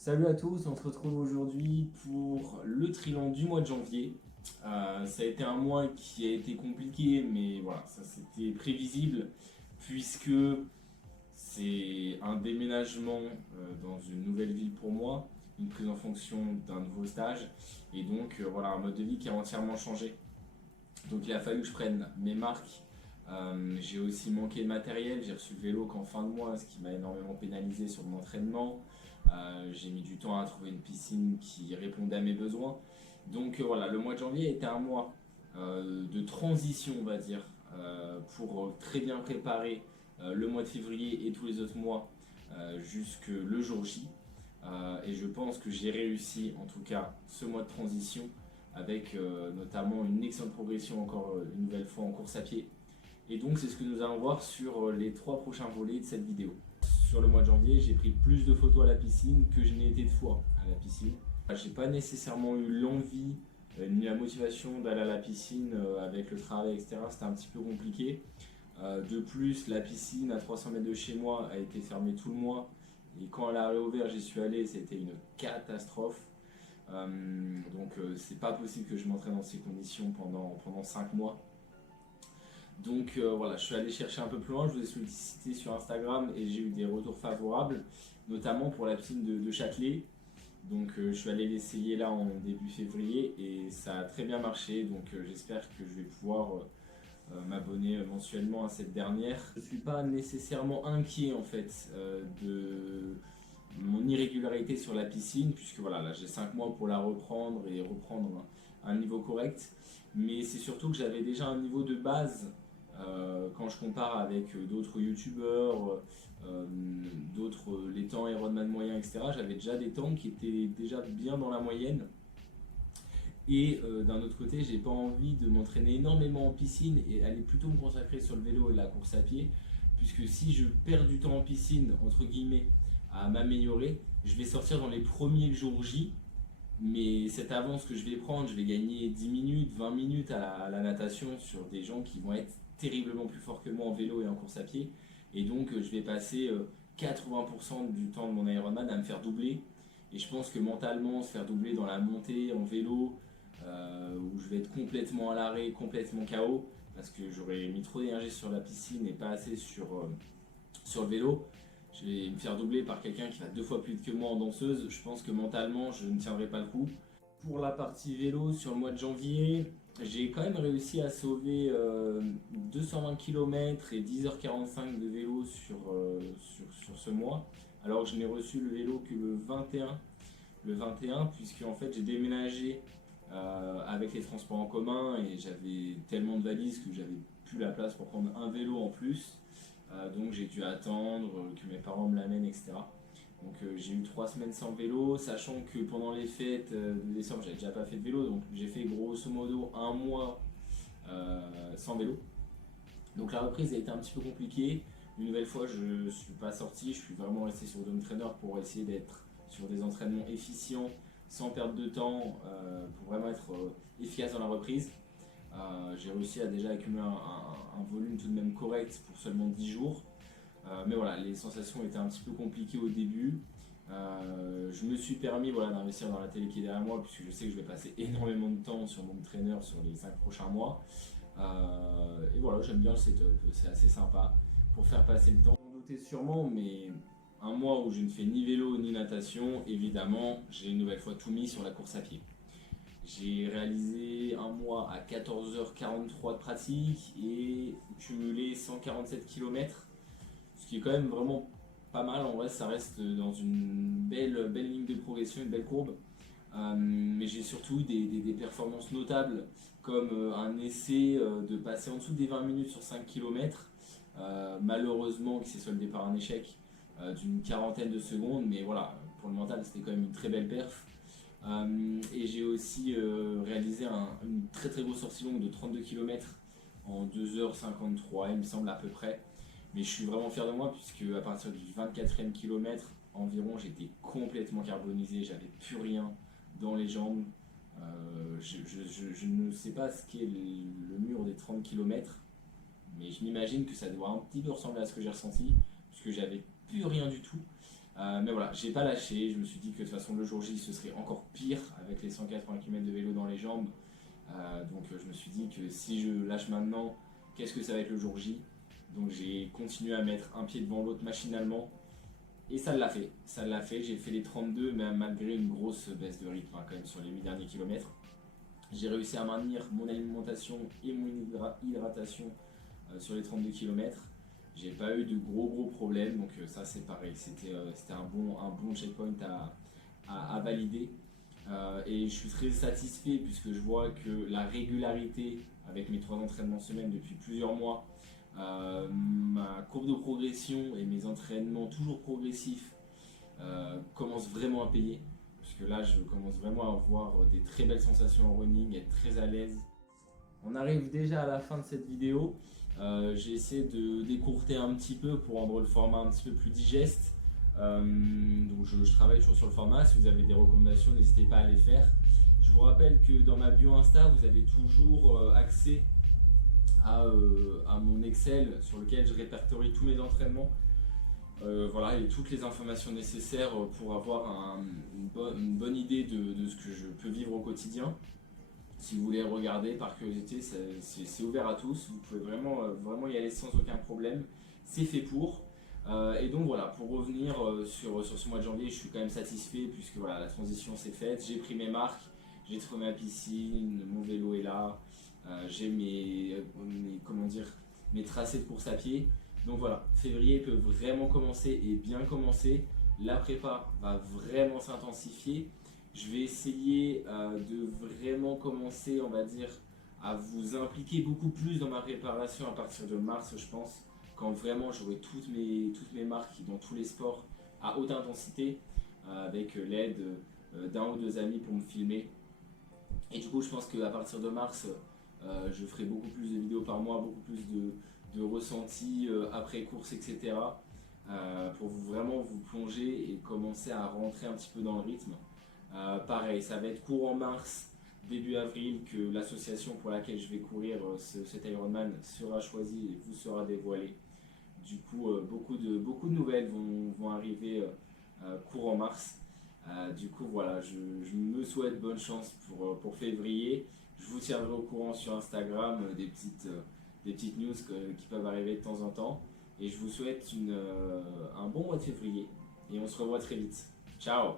Salut à tous, on se retrouve aujourd'hui pour le trilan du mois de janvier. Ça a été un mois qui a été compliqué, mais voilà, ça c'était prévisible puisque c'est un déménagement dans une nouvelle ville pour moi, une prise en fonction d'un nouveau stage et donc voilà un mode de vie qui a entièrement changé. Donc il a fallu que je prenne mes marques. J'ai aussi manqué de matériel, j'ai reçu le vélo qu'en fin de mois, ce qui m'a énormément pénalisé sur mon entraînement. J'ai mis du temps à trouver une piscine qui répondait à mes besoins. Donc voilà, le mois de janvier était un mois de transition, on va dire, pour très bien préparer le mois de février et tous les autres mois jusque le jour J. Et je pense que j'ai réussi, en tout cas, ce mois de transition avec notamment une excellente progression encore une nouvelle fois en course à pied. Et donc c'est ce que nous allons voir sur les 3 prochains volets de cette vidéo. Sur le mois de janvier, j'ai pris plus de photos à la piscine que je n'ai été de fois à la piscine. J'ai pas nécessairement eu l'envie ni la motivation d'aller à la piscine avec le travail, etc. C'était un petit peu compliqué. De plus, la piscine à 300 mètres de chez moi a été fermée tout le mois. Et quand elle a réouvert, j'y suis allé, c'était une catastrophe. Donc c'est pas possible que je m'entraîne dans ces conditions pendant 5 mois. Donc voilà, je suis allé chercher un peu plus loin, je vous ai sollicité sur Instagram et j'ai eu des retours favorables, notamment pour la piscine de Châtelet. Donc je suis allé l'essayer là en début février et ça a très bien marché. Donc j'espère que je vais pouvoir m'abonner mensuellement à cette dernière. Je ne suis pas nécessairement inquiet en fait de mon irrégularité sur la piscine, puisque voilà, là j'ai 5 mois pour la reprendre et reprendre un niveau correct. Mais c'est surtout que j'avais déjà un niveau de base quand je compare avec d'autres youtubeurs, d'autres, les temps Ironman moyens, etc. J'avais déjà des temps qui étaient déjà bien dans la moyenne. Et d'un autre côté, j'ai pas envie de m'entraîner énormément en piscine et aller plutôt me consacrer sur le vélo et la course à pied, puisque si je perds du temps en piscine, entre guillemets, à m'améliorer, je vais sortir dans les premiers jours J, mais cette avance que je vais prendre, je vais gagner 10 minutes, 20 minutes à la natation sur des gens qui vont être terriblement plus forts que moi en vélo et en course à pied. Et donc je vais passer 80% du temps de mon Ironman à me faire doubler. Et je pense que mentalement, se faire doubler dans la montée en vélo, où je vais être complètement à l'arrêt, complètement KO, parce que j'aurais mis trop d'énergie sur la piscine et pas assez sur le vélo. Je vais me faire doubler par quelqu'un qui va 2 fois plus vite que moi en danseuse. Je pense que mentalement, je ne tiendrai pas le coup. Pour la partie vélo, sur le mois de janvier, j'ai quand même réussi à sauver 220 km et 10h45 de vélo sur ce mois, alors que je n'ai reçu le vélo que le 21 puisque en fait j'ai déménagé avec les transports en commun et j'avais tellement de valises que j'avais plus la place pour prendre un vélo en plus. Donc j'ai dû attendre que mes parents me l'amènent, etc. Donc j'ai eu 3 semaines sans vélo, sachant que pendant les fêtes de décembre, j'avais déjà pas fait de vélo, donc j'ai fait grosso modo un mois sans vélo. Donc la reprise a été un petit peu compliquée. Une nouvelle fois, je ne suis pas sorti, je suis vraiment resté sur Home Trainer pour essayer d'être sur des entraînements efficients, sans perdre de temps, pour vraiment être efficace dans la reprise. J'ai réussi à déjà accumuler un volume tout de même correct pour seulement 10 jours. Mais voilà, les sensations étaient un petit peu compliquées au début. Je me suis permis voilà, d'investir dans la télé qui est derrière moi, puisque je sais que je vais passer énormément de temps sur mon trainer sur les 5 prochains mois. Et voilà, j'aime bien le setup, c'est assez sympa pour faire passer le temps. Vous en doutez sûrement, mais un mois où je ne fais ni vélo ni natation, évidemment, j'ai une nouvelle fois tout mis sur la course à pied. J'ai réalisé un mois à 14h43 de pratique et cumulé 147 km, ce qui est quand même vraiment pas mal. En vrai, ça reste dans une belle ligne de progression, une belle courbe. Mais j'ai surtout eu des performances notables, comme un essai de passer en dessous des 20 minutes sur 5 km, malheureusement qui s'est soldé par un échec d'une quarantaine de secondes, mais voilà, pour le mental c'était quand même une très belle perf. Et j'ai aussi réalisé une très très grosse sortie longue de 32 km en 2h53, il me semble à peu près. Mais je suis vraiment fier de moi puisque à partir du 24e kilomètre environ, j'étais complètement carbonisé, j'avais plus rien dans les jambes. Je ne sais pas ce qu'est le mur des 30 km, mais je m'imagine que ça doit un petit peu ressembler à ce que j'ai ressenti, puisque j'avais plus rien du tout. Mais voilà, j'ai pas lâché. Je me suis dit que de toute façon le jour J ce serait encore pire avec les 180 km de vélo dans les jambes. Donc je me suis dit que si je lâche maintenant, qu'est-ce que ça va être le jour J? Donc j'ai continué à mettre un pied devant l'autre machinalement. Et ça l'a fait. Ça l'a fait. J'ai fait les 32, mais malgré une grosse baisse de rythme quand même sur les 8 derniers kilomètres. J'ai réussi à maintenir mon alimentation et mon hydratation sur les 32 km. J'ai pas eu de gros problèmes, donc ça c'est pareil. C'était un bon checkpoint à valider. Et je suis très satisfait puisque je vois que la régularité avec mes 3 entraînements semaine depuis plusieurs mois, ma courbe de progression et mes entraînements toujours progressifs commencent vraiment à payer. Puisque là, je commence vraiment à avoir des très belles sensations en running, être très à l'aise. On arrive déjà à la fin de cette vidéo. J'ai essayé de décourter un petit peu pour rendre le format un petit peu plus digeste. Donc je travaille toujours sur le format. Si vous avez des recommandations, n'hésitez pas à les faire. Je vous rappelle que dans ma bio Insta, vous avez toujours accès à mon Excel sur lequel je répertorie tous mes entraînements. Voilà, et toutes les informations nécessaires pour avoir une bonne idée de ce que je peux vivre au quotidien. Si vous voulez regarder par curiosité, c'est ouvert à tous. Vous pouvez vraiment y aller sans aucun problème. C'est fait pour. Et donc voilà, pour revenir sur ce mois de janvier, je suis quand même satisfait puisque voilà, la transition s'est faite. J'ai pris mes marques, j'ai trouvé ma piscine, mon vélo est là, j'ai mes tracés de course à pied. Donc voilà, février peut vraiment commencer et bien commencer. La prépa va vraiment s'intensifier. Je vais essayer de vraiment commencer, on va dire, à vous impliquer beaucoup plus dans ma préparation à partir de mars, je pense, quand vraiment j'aurai toutes mes marques dans tous les sports à haute intensité, avec l'aide d'un ou deux amis pour me filmer. Et du coup, je pense qu'à partir de mars, je ferai beaucoup plus de vidéos par mois, beaucoup plus de ressentis après course, etc. Pour vraiment vous plonger et commencer à rentrer un petit peu dans le rythme. Pareil, ça va être court en mars, début avril, que l'association pour laquelle je vais courir cet Ironman sera choisie et vous sera dévoilée. Du coup, beaucoup de nouvelles vont arriver court en mars. Du coup, voilà, je me souhaite bonne chance pour février. Je vous tiendrai au courant sur Instagram des petites news qui peuvent arriver de temps en temps. Et je vous souhaite un bon mois de février. Et on se revoit très vite. Ciao!